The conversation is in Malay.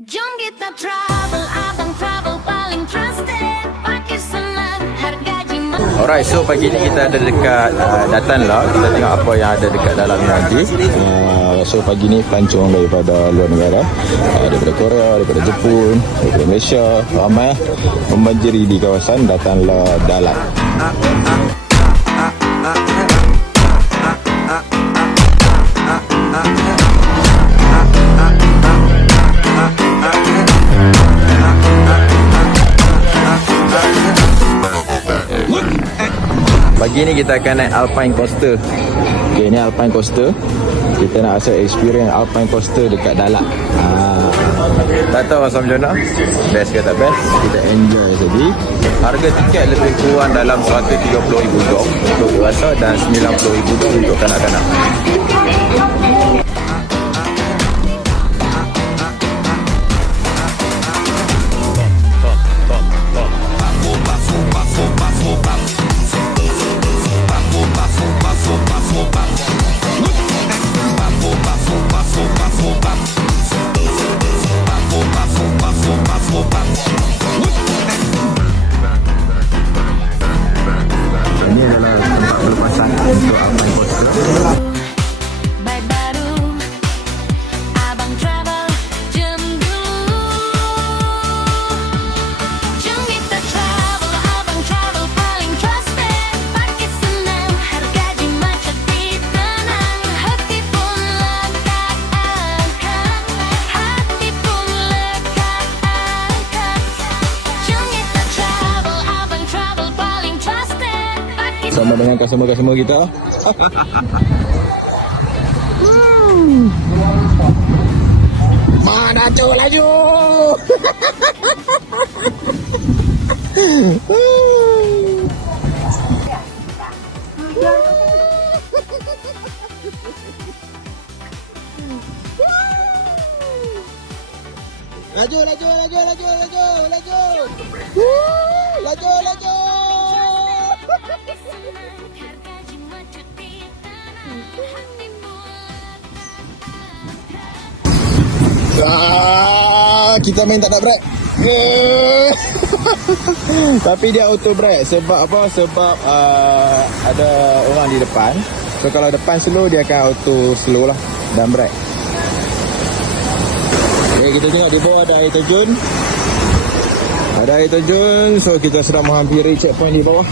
Jom kita travel, abang travel paling trusted. Pakai senang, harga jimat. Alright, so pagi ni kita ada dekat Datan lah. Kita tengok apa yang ada dekat dalam ni nanti. So pagi ni pelancong daripada luar negara, daripada Korea, daripada Jepun, daripada Malaysia, ramai membanjiri di kawasan Datan La Dalat. Pagi ni kita akan naik Alpine Coaster. Okay, ni Alpine Coaster. Kita nak rasa experience Alpine Coaster dekat Dalat. Tak tahu rasa macam mana. Best ke tak best? Kita enjoy saja. Harga tiket lebih kurang dalam $130,000 untuk dewasa dan $90,000 untuk kanak-kanak. Ini adalah tempat pelepasan untuk Alpine Coaster. Baik baru, abang travel, jom dulu. Jom kita travel, abang travel paling trusted. Pakai senang, harga jimat jadi tenang. Hati pun lekat angkat, hati pun lekat angkat. Jom kita travel, abang travel paling trusted. Sama dengan customer-customer kita. Mana tu laju? Laju, laju, laju, laju, laju, laju. Laju, laju. Harga jimat jadi tenang. Hati pun Kita main tak ada brake. Tapi dia auto brake. Sebab apa? Sebab ada orang di depan. So kalau depan slow, dia akan auto slow lah dan brake. Okay, kita tengok di bawah ada air terjun. Ada air terjun. So kita sedang menghampiri checkpoint di bawah.